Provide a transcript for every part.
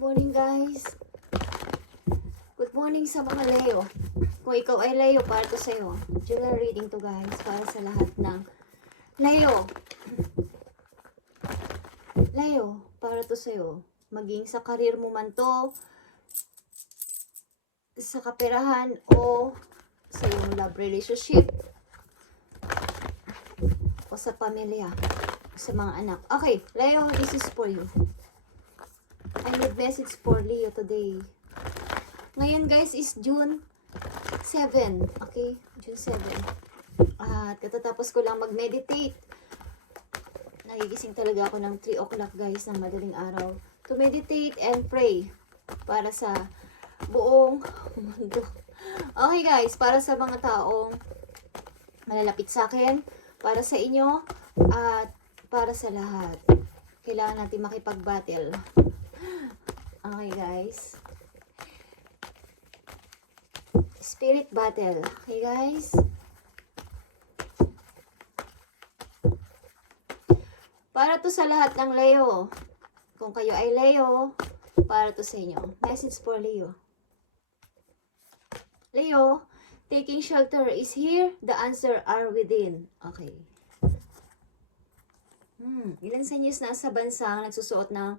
morning guys. Good morning sa mga Leo. Kung ikaw ay Leo, para to sa'yo. General reading to guys, para sa lahat ng Leo. Leo, para to sa'yo. Maging sa karir mo man to, sa kaperahan, o sa iyong love relationship, o sa pamilya, sa mga anak. Okay, Leo, this is for you. I need message for Leo today. Ngayon guys is June 7. Okay? June 7. At katatapos ko lang mag-meditate. Nagigising talaga ako ng 3 o'clock guys ng madaling araw. To meditate and pray. Para sa buong mundo. Okay guys, para sa mga taong malalapit sa akin, para sa inyo, at para sa lahat. Kailangan natin makipag-battle. Okay guys. Spirit battle. Okay guys. Para to sa lahat ng Leo. Kung kayo ay Leo, para to sa inyo. Message for Leo. Leo, taking shelter is here. The answer are within. Okay. Ilan sa inyo nasa bansang nagsusuot ng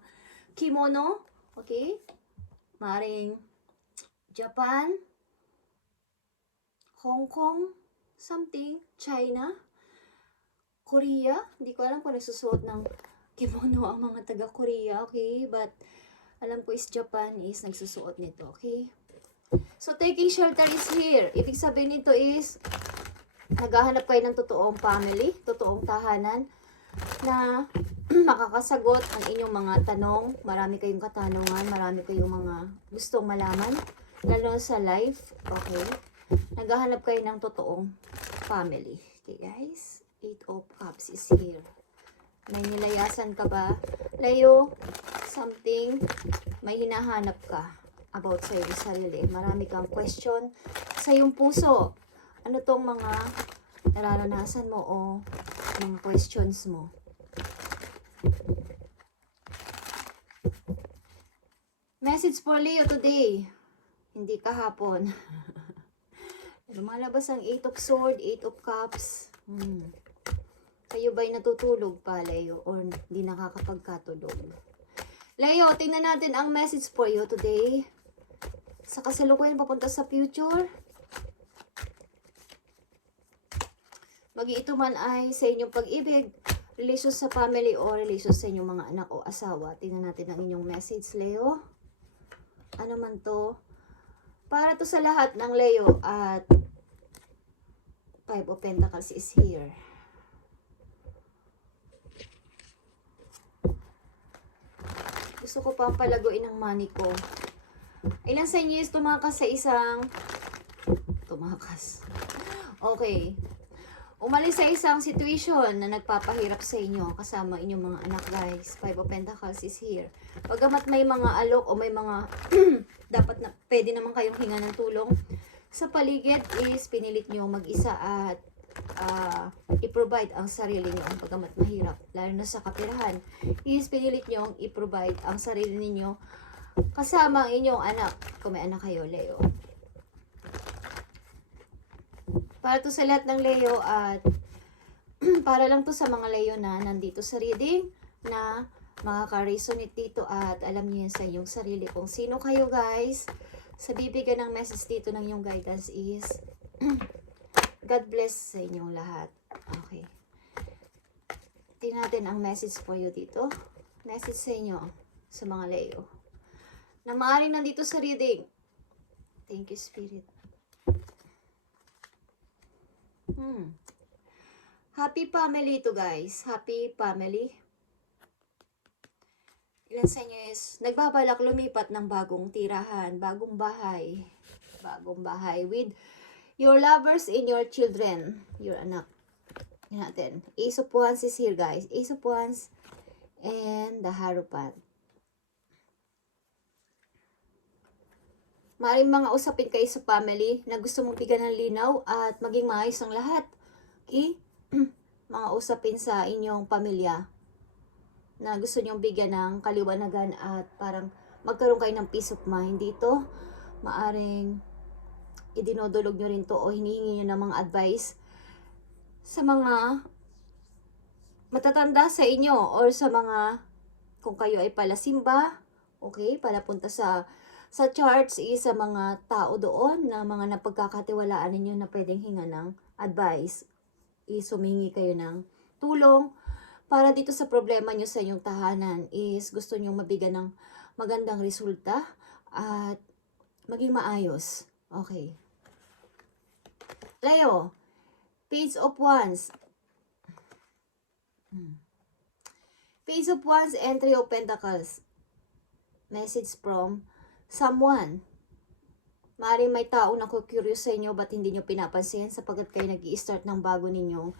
kimono? Okay. Maring Japan, Hong Kong, something, China, Korea. Hindi ko alam kung nagsusuot ng kimono ang mga taga-Korea, okay? But alam ko is Japan is nagsusuot nito, okay? So, taking shelter is here. Ibig sabihin nito is naghahanap kayo ng totoong family, totoong tahanan na makakasagot ang inyong mga tanong. Marami kayong katanungan, marami kayong mga gustong malaman, lalo sa life, okay? Naghahanap kayo ng totoong family. Okay guys, 8 of Cups is here. May nilayasan ka ba? Leo, something, may hinahanap ka about sa iyong sarili. Marami kang question sa iyong puso. Ano tong mga nararanasan mo o mga questions mo? Message for Leo today. Hindi kahapon. Lumalabas ang 8 of Swords, 8 of Cups. Kayo ba'y natutulog pa, Leo? Or hindi nakakapagkatulog? Leo, tingnan natin ang message for you today. Sa kasalukuyan papunta sa future. Ito man ay sa inyong pag-ibig, relasyon sa family, o relasyon sa inyong mga anak o asawa. Tingnan natin ang inyong message, Leo. Ano man to? Para to sa lahat ng Leo at 5 of Pentacles is here. Gusto ko pang palaguin ang money ko. Ilan sa inyo is tumakas sa isang... Tumakas. Okay. Umalis sa isang situation na nagpapahirap sa inyo kasama inyong mga anak guys. 5 of Pentacles is here. Pagamat may mga alok o may mga dapat na pwede naman kayong hinga ng tulong sa paligid is pinilit nyo mag-isa at i-provide ang sarili nyo. Pagamat mahirap, lalo na sa kapirahan, is pinilit nyo i-provide ang sarili ninyo kasama ang inyong anak. Kung may anak kayo, Leo. Para to sa lahat ng Leo at para lang to sa mga Leo na nandito sa reading na makaka-resonate dito at alam niyo yan sa inyong sarili kung sino kayo guys. Sa bibigyan ng message dito ng inyong guidance is God bless sa inyong lahat. Okay. Tingnan natin ang message for you dito. Message sa inyo sa mga Leo na maaaring nandito sa reading. Thank you, Spirit. Happy family to guys. Happy family. Ilan sa inyo is nagbabalak lumipat ng bagong tirahan, bagong bahay. Bagong bahay with your lovers and your children, your anak. Yan natin. Ace of Wands is here guys. Ace of Wands and the Hierophant. Maaaring mga usapin kayo sa family na gusto mong bigyan ng linaw at maging maayos ang lahat. Okay? Mga usapin sa inyong pamilya na gusto nyong bigyan ng kaliwanagan at parang magkaroon kayo ng peace of mind dito. Maaring idinodulog nyo rin to o hinihingi nyo ng mga advice sa mga matatanda sa inyo or sa mga, kung kayo ay palasimba, okay, palapunta sa charts is sa mga tao doon na mga napagkakatiwalaan ninyo na pwedeng hinga ng advice. Humingi kayo ng tulong para dito sa problema nyo sa inyong tahanan is gusto nyo mabigyan ng magandang resulta at maging maayos. Okay. Leo, Page of Wands. Page of Wands, Entry of Pentacles. Message from someone. Maaaring may tao na curious sa inyo, ba't hindi nyo pinapansin sapagkat kayo nag-i-start ng bago ninyong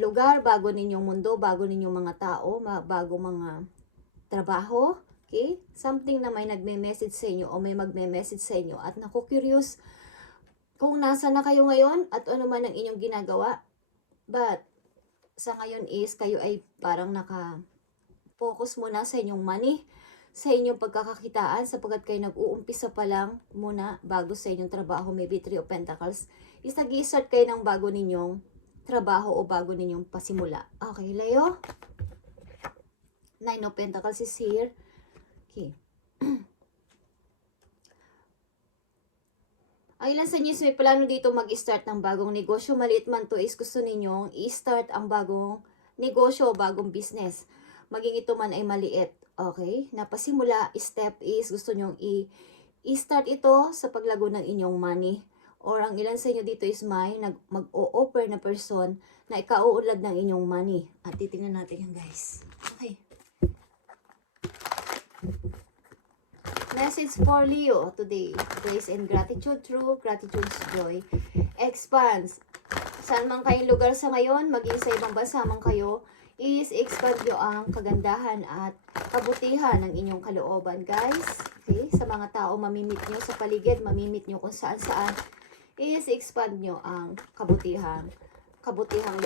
lugar, bago ninyong mundo, bago ninyong mga tao, bago mga trabaho. Okay? Something na may nagme-message sa inyo o may magme-message sa inyo at naku-curious kung nasa na kayo ngayon at ano man ang inyong ginagawa. But sa ngayon is kayo ay parang naka-focus muna sa inyong money, sa inyong pagkakakitaan sapagkat kayo nag-uumpisa pa lang muna bago sa inyong trabaho. Maybe 3 of Pentacles is nag-i-start kayo ng bago ninyong trabaho o bago ninyong pasimula. Okay, Leo? 9 of Pentacles is here. Okay. Ang ilan sa inyo is may plano dito mag-start ng bagong negosyo. Maliit man to is gusto ninyong i-start ang bagong negosyo o bagong business. Maging ito man ay maliit. Okay? Napasimula, step is gusto nyong i-start ito sa paglago ng inyong money. Or ang ilan sa inyo dito is may mag-o-offer na person na ikauunlad ng inyong money. At titingnan natin yan, guys. Okay. Message for Leo today. Grace and gratitude, true gratitude's joy expands. Saan man kayong lugar sa ngayon, maging sa ibang bansa man kayo, is expand nyo ang kagandahan at kabutihan ng inyong kalooban, guys. Okay? Sa mga tao mamimit nyo sa paligid, mamimit nyo kung saan-saan, is expand nyo ang kabutihang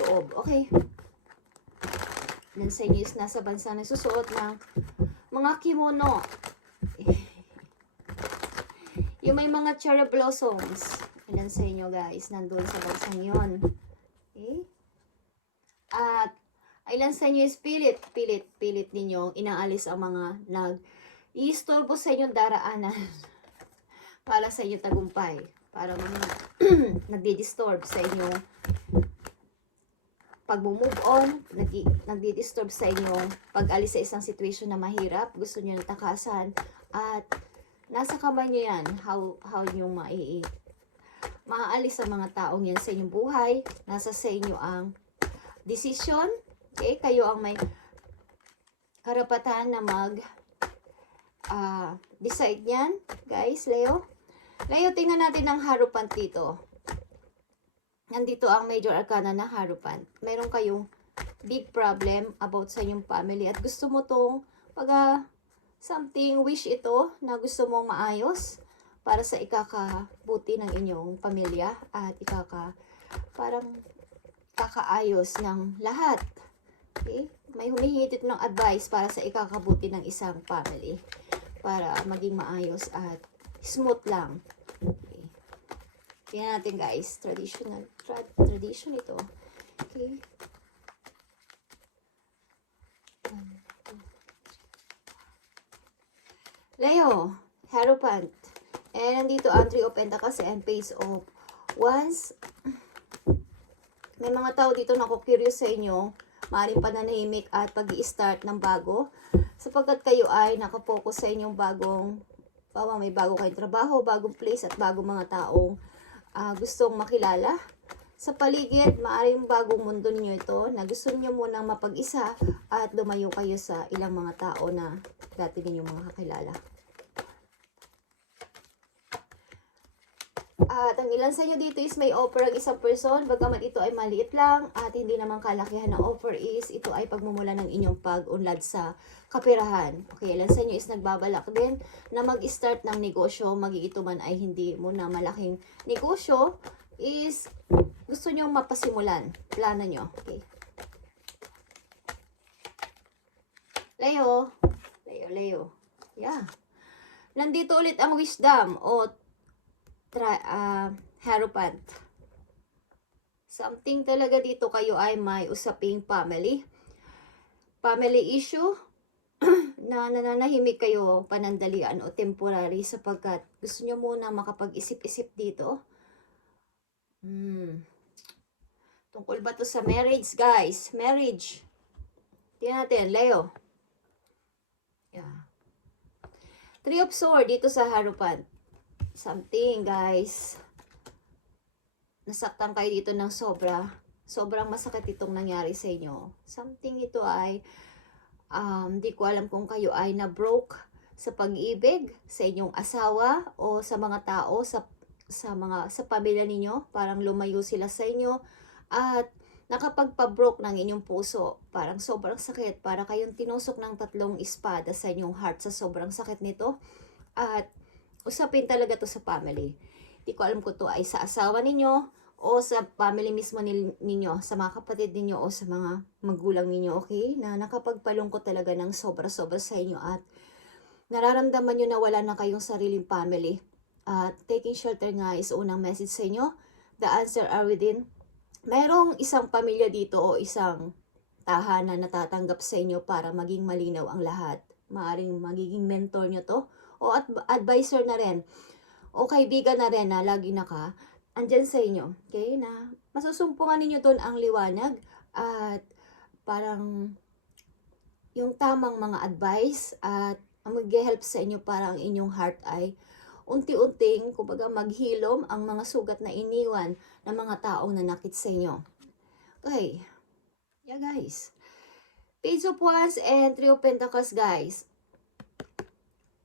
loob. Okay? Ilan sa inyo is nasa bansa na susuot ng mga kimono. Yung may mga cherry blossoms. Ilan sa inyo, guys, nandun sa bansang yun. Okay? At ilan sa inyo is pilit ninyong inaalis ang mga nag-iistorbo sa inyong daraanan para sa inyong tagumpay. Para mga nagdi-disturb sa inyong pag-move on, nagdi-disturb sa inyong pag-alis sa isang situation na mahirap, gusto nyo natakasan, at nasa kamay nyo yan, how nyo maaalis ang mga taong yan sa inyong buhay. Nasa sa inyo ang decision. Okay? Kayo ang may karapatan na decide yan, guys, Leo. Leo, tingnan natin ang Hierophant dito. Nandito ang Major Arcana na Hierophant. Meron kayong big problem about sa inyong family at gusto mo tong something wish ito na gusto mong maayos para sa ikakabuti ng inyong pamilya at parang kakaayos ng lahat. Okay? May humihitit ng advice para sa ikakabuti ng isang family para maging maayos at smooth lang. Okay. Tingnan natin, guys. Tradition ito. Okay. Leo, Hierophant. And nandito ang 3 of Pentacles and Page of Wands. May mga tao dito na curious sa inyo. Maaaring pananahimik at pag-i-start ng bago. Sapagkat kayo ay nakafocus sa inyong may bago kayong trabaho, bagong place at bagong mga taong gustong makilala. Sa paligid, maaaring bagong mundo ninyo ito na gusto niyo munang mapag-isa at lumayo kayo sa ilang mga tao na dati ninyong mga kakilala. At ang ilan sa inyo dito is may offer ang isang person, bagamat ito ay maliit lang at hindi naman kalakihan na offer is ito ay pagmumula ng inyong pag-unlad sa kaperahan. Okay, ilan sa inyo is nagbabalak din na mag-start ng negosyo, ito man ay hindi muna malaking negosyo, is gusto nyo mapasimulan, plano nyo. Okay. Leo. Yeah. Nandito ulit ang wisdom o Hierophant. Something talaga dito kayo ay may usaping family. Family issue na nananahimik kayo panandalian o temporary sapagkat gusto nyo muna makapag-isip-isip dito. Tungkol ba to sa marriage, guys? Marriage. Tingnan natin, Leo. Yeah. Three of Swords dito sa Hierophant. Something, guys. Nasaktan kayo dito ng sobra. Sobrang masakit itong nangyari sa inyo. Something ito ay, di ko alam kung kayo ay na-broke sa pag-ibig, sa inyong asawa, o sa mga tao, sa pamilya ninyo. Parang lumayo sila sa inyo. At nakapagpa-broke ng inyong puso. Parang sobrang sakit. Para kayong tinusok ng 3 espada sa inyong heart sa sobrang sakit nito. At usapin talaga to sa family. Di ko alam kung to ay sa asawa ninyo o sa family mismo ninyo, sa mga kapatid ninyo o sa mga magulang ninyo, okay? Na nakapagpalungkot talaga ng sobra-sobra sa inyo at nararamdaman nyo na wala na kayong sariling family. At taking shelter nga is unang message sa inyo. The answer are within. Mayroong isang pamilya dito o isang tahanan na natatanggap sa inyo para maging malinaw ang lahat. Maaring magiging mentor nyo to o advisor na rin o kaibigan na rin na lagi andyan sa inyo, okay? Na masusumpungan ninyo doon ang liwanag at parang yung tamang mga advice at mag-help sa inyo para ang inyong heart ay unti-unting, kumbaga maghilom ang mga sugat na iniwan ng mga taong nanakit sa inyo. Okay. Yeah, guys. Page of Wands and Three of Pentacles, guys.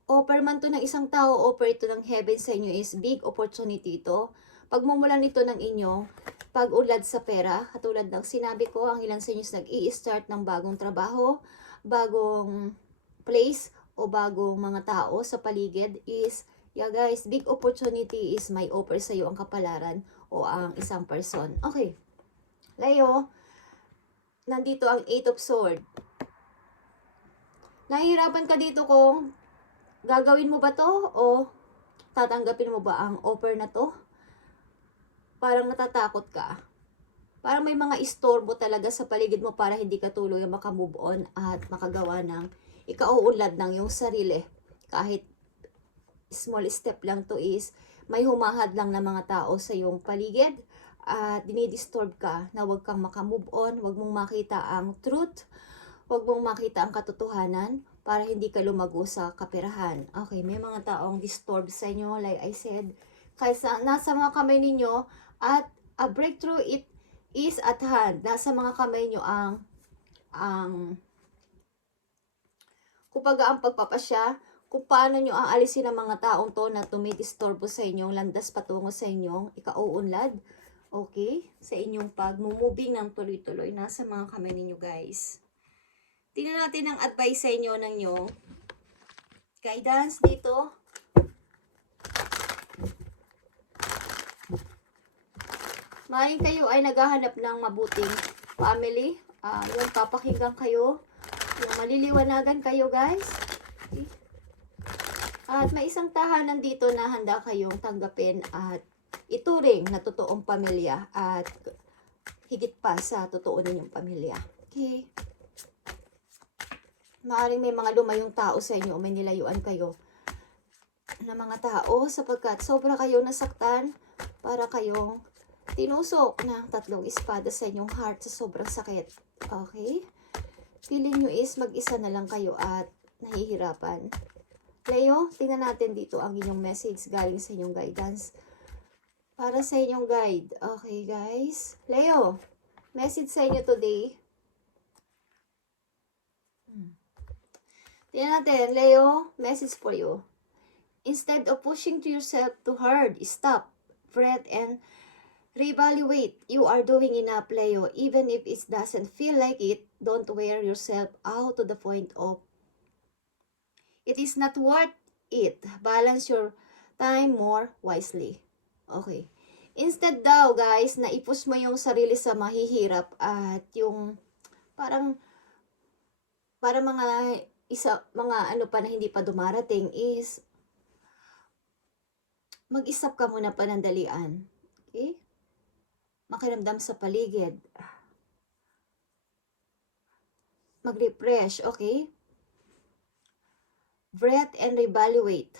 Offer man to ng isang tao, offer ito ng heaven sa inyo is big opportunity ito. Pagmumulan nito ng inyong pag-unlad sa pera, katulad ng sinabi ko, ang ilan sa inyo is nag-i-start ng bagong trabaho, bagong place, o bagong mga tao sa paligid is, yeah guys, big opportunity is may offer sa iyo ang kapalaran o ang isang person. Okay. Leo, nandito ang 8 of Swords. Nahihirapan ka dito kung gagawin mo ba to o tatanggapin mo ba ang offer na to? Parang natatakot ka. Parang may mga istorbo talaga sa paligid mo para hindi ka tuluyang makamove on at makagawa ng ikauunlad ng iyong sarili. Kahit small step lang to is may humahad lang na mga tao sa iyong paligid at dinidisturb ka na huwag kang makamove on, huwag mong makita ang truth, huwag mong makita ang katotohanan para hindi ka lumago sa kaperahan. Okay, may mga taong disturb sa inyo, like I said, kaysa nasa mga kamay ninyo at a breakthrough it is at hand. Nasa mga kamay nyo kumbaga ang pagpapasya, kung paano nyo aalisin ang mga taong to na tumidisturbo sa inyong landas patungo sa inyong ikauunlad. Okay? Sa inyong pag-moving ng tuloy-tuloy. Nasa mga kamay ninyo, guys. Tingnan natin ang advice sa inyo ng inyong guidance dito. Maring kayo ay naghahanap ng mabuting family. Yung papakinggan kayo. Yung maliliwanagan kayo, guys. Okay. At may isang tahanan dito na handa kayong tanggapin at ituring na totoong pamilya at higit pa sa totoo ninyong pamilya. Okay. Maaaring may mga lumayong tao sa inyo o may nilayuan kayo na mga tao sapagkat sobra kayong nasaktan para kayong tinusok ng 3 espada sa inyong heart sa sobrang sakit. Okay? Feeling nyo is mag-isa na lang kayo at nahihirapan. Leo, tingnan natin dito ang inyong message galing sa inyong guidance. Para sa inyong guide. Okay, guys. Leo, message sa inyo today. Tingnan natin, Leo, message for you. Instead of pushing to yourself too hard, stop, breathe, and reevaluate. You are doing enough, Leo. Even if it doesn't feel like it, don't wear yourself out to the point of it is not worth it. Balance your time more wisely. Okay. Instead daw, guys, na i-push mo yung sarili sa mahihirap at yung parang mga ano pa na hindi pa dumarating is Mag-isap ka muna panandalian. Okay? Makiramdam sa paligid. Mag-refresh, okay? Breath and reevaluate.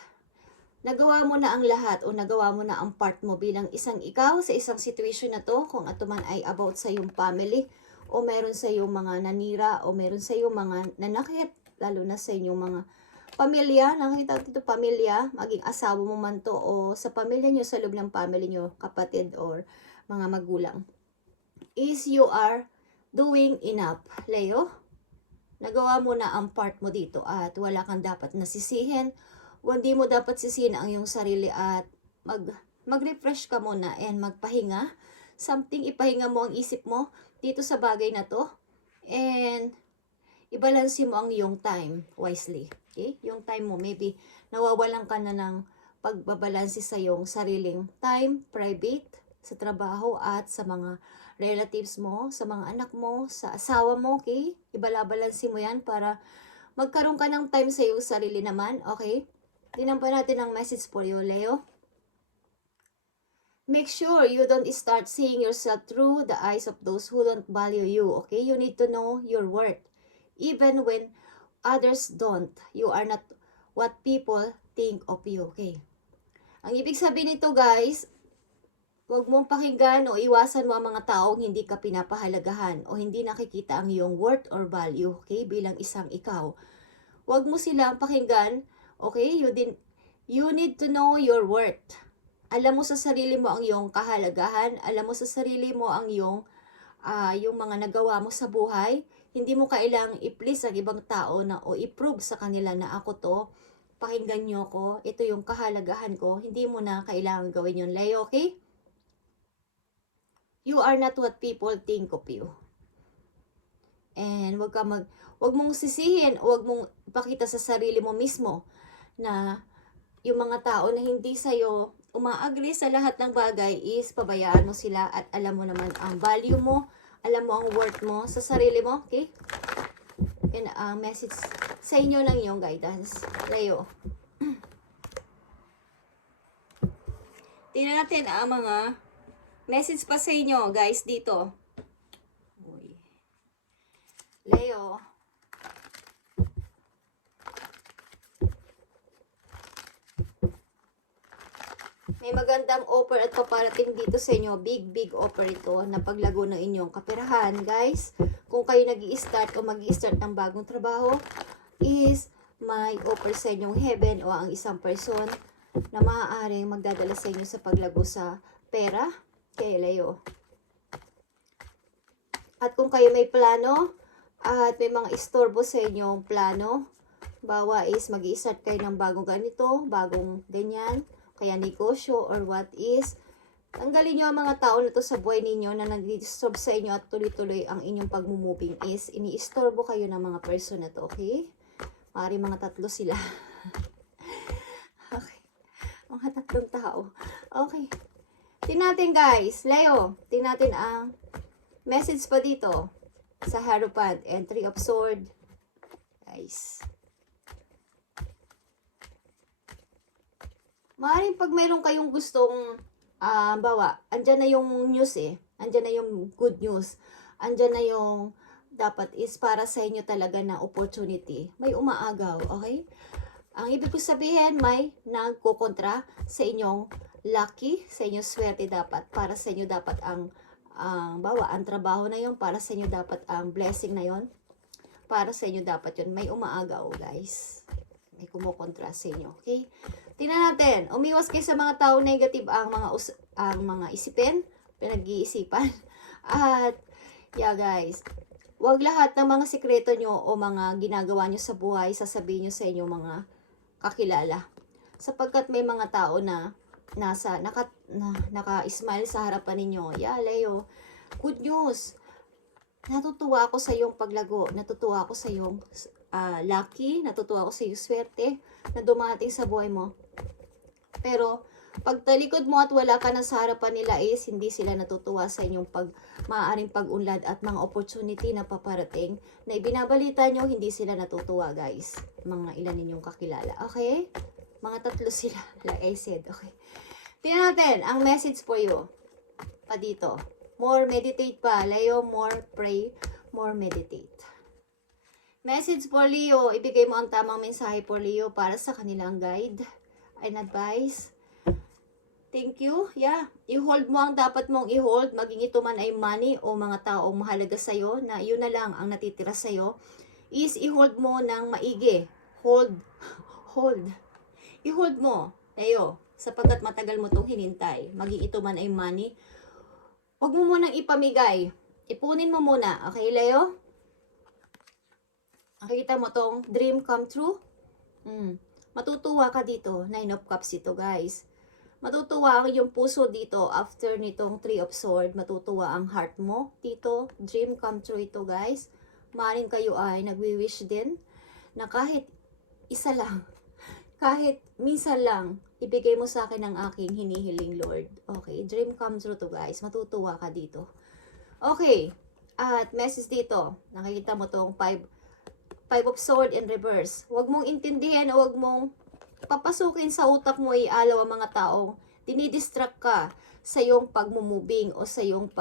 Nagawa mo na ang lahat o nagawa mo na ang part mo bilang isang ikaw sa isang situation na to, kung ato man ay about sa iyong family o meron sa iyong mga nanira o meron sa iyong mga nanakit, lalo na sa inyong mga pamilya, nakita dito pamilya, maging asawa mo man to o sa pamilya nyo, sa loob ng family nyo, kapatid or mga magulang, is you are doing enough, Leo. Nagawa mo na ang part mo dito at wala kang dapat nasisihin. Hindi mo dapat sisihin ang iyong sarili at mag-refresh ka muna and magpahinga. Ipahinga mo ang isip mo dito sa bagay na to. And ibalansi mo ang iyong time wisely. Okay? Yung time mo, maybe nawawalan ka na ng pagbabalansi sa iyong sariling time, private, sa trabaho at sa mga relatives mo, sa mga anak mo, sa asawa mo, okay? Ibalabalansi mo yan para magkaroon ka ng time sa iyong sarili naman, okay? Tingnan pa natin ang message for you, Leo. Make sure you don't start seeing yourself through the eyes of those who don't value you, okay? You need to know your worth. Even when others don't, you are not what people think of you, okay? Ang ibig sabihin nito, guys, huwag mong pakinggan o iwasan mo ang mga taong hindi ka pinapahalagahan o hindi nakikita ang iyong worth or value, okay? Bilang isang ikaw. Huwag mo silang pakinggan. Okay, you need to know your worth. Alam mo sa sarili mo ang iyong kahalagahan, alam mo sa sarili mo ang yung mga nagawa mo sa buhay. Hindi mo kailangang i-please ang ibang tao na o i-prove sa kanila na ako to, pakinggan nyo ko, ito yung kahalagahan ko. Hindi mo na kailangan gawin yun, Leo, okay? You are not what people think of you. And wag mong sisihin, wag mong ipakita sa sarili mo mismo na yung mga tao na hindi sa'yo uma-agree sa lahat ng bagay is pabayaan mo sila at alam mo naman ang value mo, alam mo ang worth mo sa sarili mo, okay? Yan ang message sa inyo ng iyong guidance, Leo. Tingnan natin ang mga message pa sa inyo, guys, dito. Leo. May magandang offer at paparating dito sa inyo. Big offer ito na paglago ng inyong kaperahan, guys. Kung kayo nag-i-start o mag-i-start ng bagong trabaho, is may offer sa inyong heaven o ang isang person na maaaring magdadala sa inyo sa paglago sa pera. Kay Leo. At kung kayo may plano at may mga istorbo sa inyong plano, bawa is mag-i-start kayo ng bagong ganito, bagong ganyan, kaya negosyo or what is, tanggalin nyo ang mga tao na to sa buhay ninyo na nag-disturb sa inyo at tuloy-tuloy ang inyong pagmumoving is ini-istorbo kayo ng mga person na to, okay? Maaaring mga 3 sila. Okay. Mga 3 tao. Okay. Tingnan natin, guys. Leo, tingnan natin ang message pa dito sa Hierophant and 3 of Swords. Guys. Maaaring pag mayroon kayong gustong bawa, andyan na yung news eh. Andyan na yung good news. Andyan na yung dapat is para sa inyo talaga na opportunity. May umaagaw, okay? Ang ibig ko sabihin, may nagkukontra sa inyong lucky, sa inyong swerte dapat. Para sa inyo dapat ang bawa, ang trabaho na yon, para sa inyo dapat ang blessing na yon. Para sa inyo dapat yon. May umaagaw, guys. May kumukontra sa inyo, okay? Tingnan natin. Umiwas kayo sa mga tao negative ang mga isipin, pinag-iisipan. At yeah, guys, wag lahat ng mga sikreto nyo o mga ginagawa nyo sa buhay sasabihin nyo sa inyong mga kakilala. Sapagkat may mga tao na naka-smile sa harapan ninyo. Yeah, Leo, good news. Natutuwa ako sa iyong paglago. Natutuwa ako sa iyong lucky. Natutuwa ako sa iyong swerte na dumating sa buhay mo. Pero, pag talikod mo at wala ka na sa harapan nila is hindi sila natutuwa sa inyong maaaring pag-unlad at mga opportunity na paparating na ibinabalita nyo, hindi sila natutuwa, guys. Mga ilan ninyong kakilala. Okay? Mga 3 sila, like I said. Okay. Tingnan natin, ang message for you. Pa dito. More meditate pa. Leo, more pray, more meditate. Message for Leo. Ibigay mo ang tamang mensahe for Leo para sa kanilang guide and advice. Thank you. Yeah. I-hold mo ang dapat mong i-hold. Maging ito man ay money o mga taong mahalaga sa'yo na yun na lang ang natitira sa'yo. Is i-hold mo ng maigi. Hold. Hold. I-hold mo. Leo. Sapagkat matagal mo itong hinintay. Maging ito man ay money. Huwag mo munang ipamigay. Ipunin mo muna. Okay, Leo? Nakikita mo tong dream come true? Matutuwa ka dito. 9 of Cups ito, guys. Matutuwa ang iyong puso dito after nitong 3 of Swords. Matutuwa ang heart mo dito. Dream come true ito, guys. Maaaring kayo ay nagwi-wish din na kahit isa lang, kahit minsan lang, ibigay mo sa akin ang aking hinihiling, Lord. Okay, dream come true to, guys. Matutuwa ka dito. Okay, at message dito. Nakikita mo tong 5 of Swords in reverse. Huwag mong intindihin o huwag mong papasukin sa utak mo iaalaw ang mga taong dinidistract ka sa iyong pagmumubing o sa iyong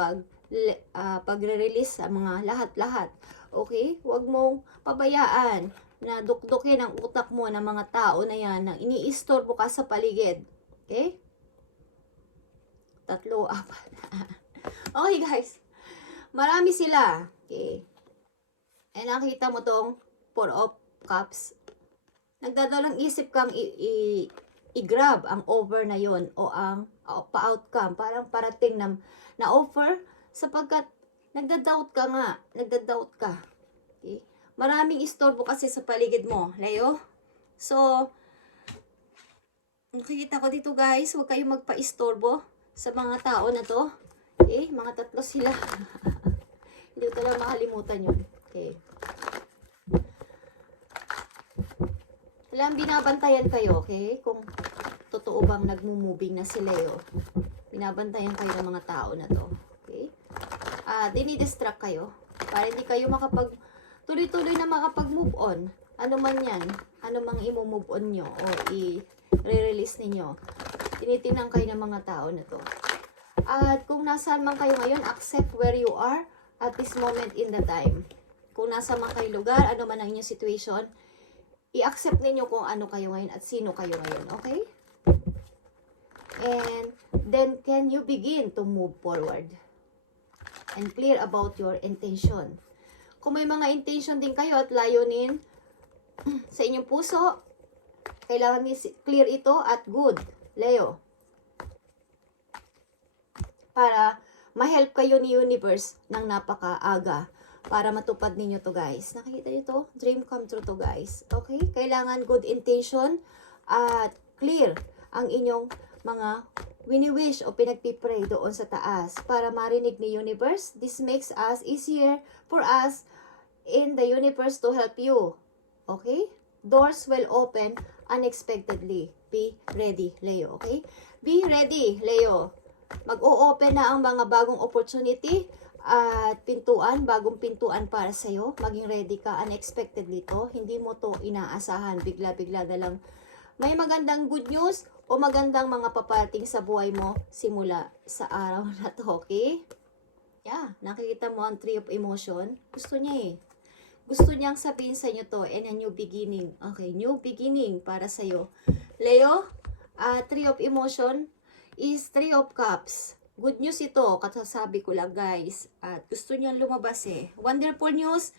pagre-release sa mga lahat-lahat. Okay? Huwag mong pabayaan na dukdukin ang utak mo ng mga tao na yan na iniistorbo ka sa paligid. Okay? 3, 4. Okay, guys. Marami sila. Okay. And nakita mo tong 4 of Cups. Nagdadalang isip kang i-grab ang over na yon o ang pa-outcome, parang parating na offer sapagkat nagda-doubt ka nga, nagda-doubt ka. Okay? Maraming istorbo kasi sa paligid mo, Leo. So, nakikita ko dito, guys, huwag kayong magpa-istorbo sa mga tao na to. Okay? Mga 3 sila. Hindi ko talaga makalimutan yun. Okay. Alam, binabantayan kayo, okay? Kung totoo bang nagmumoving na si Leo. Binabantayan kayo ng mga tao na to. Okay? Dinidistract kayo. Para hindi kayo tuloy-tuloy na makapag-move on. Ano man yan. Ano mang i-move on nyo o i-release ninyo. Tinitingnan kayo ng mga tao na to. At kung nasaan man kayo ngayon, accept where you are at this moment in the time. Kung nasa man kayo lugar, ano man ang inyong situation, i-accept ninyo kung ano kayo ngayon at sino kayo ngayon, okay? And then, can you begin to move forward? And clear about your intention. Kung may mga intention din kayo at layunin sa inyong puso, kailangan clear ito at good, Leo. Para ma-help kayo ni universe ng napakaaga. Para matupad ninyo to, guys. Nakikita nyo to? Dream come true to, guys. Okay? Kailangan good intention at clear ang inyong mga wini-wish o pinagpipray doon sa taas para marinig ni universe. This makes us easier for us in the universe to help you. Okay? Doors will open unexpectedly. Be ready, Leo. Okay? Be ready, Leo. Mag-o-open na ang mga bagong opportunity at pintuan, bagong pintuan para sa'yo. Maging ready ka, unexpectedly to. Hindi mo to inaasahan, bigla-bigla na lang. May magandang good news o magandang mga paparating sa buhay mo simula sa araw na to, okay? Yeah, nakikita mo ang 3 of emotion. Gusto niya eh. Gusto niyang sabihin sa inyo to, and a new beginning. Okay, new beginning para sa'yo. Leo, 3 of emotion is 3 of Cups. Good news ito, kasasabi ko lang, guys. At gusto niyang lumabas eh. Wonderful news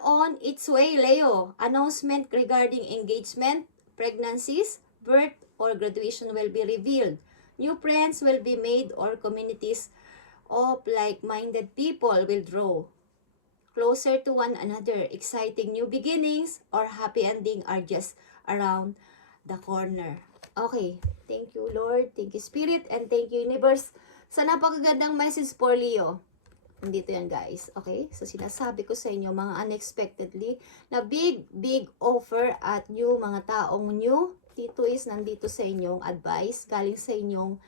on its way, Leo. Announcement regarding engagement, pregnancies, birth, or graduation will be revealed. New friends will be made or communities of like-minded people will draw closer to one another. Exciting new beginnings or happy ending are just around the corner. Okay. Thank you, Lord. Thank you, Spirit. And thank you, Universe. Sa napakagandang message for Leo. Nandito yan, guys. Okay? So, sinasabi ko sa inyo, mga unexpectedly, na big offer at new, mga taong new. Dito is, nandito sa inyong advice. Galing sa inyong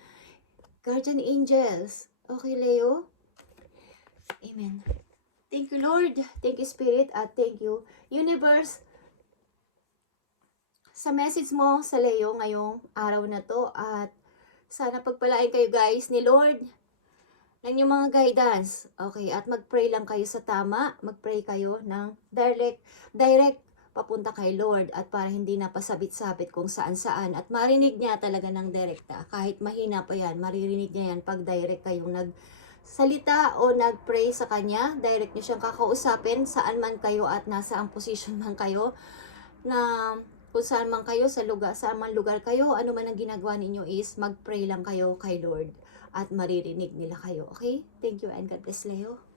guardian angels. Okay, Leo? Amen. Thank you, Lord. Thank you, Spirit. At thank you, Universe. Sa message mo sa Leo ngayong araw na to at Sana pagpalain kayo guys ni Lord ng yung mga guidance. Okay, at mag-pray lang kayo sa tama. Mag-pray kayo ng direct papunta kay Lord at para hindi na pasabit-sabit kung saan-saan at marinig niya talaga ng direkta. Kahit mahina pa yan, maririnig niya yan pag direct kayong nagsalita o nag-pray sa kanya. Direct niyo siyang kakausapin saan man kayo at nasa ang position man kayo na kung saan man kayo sa lugar, saan man lugar kayo, ano man ang ginagawa ninyo is mag-pray lang kayo kay Lord at maririnig nila kayo. Okay? Thank you and God bless Leo.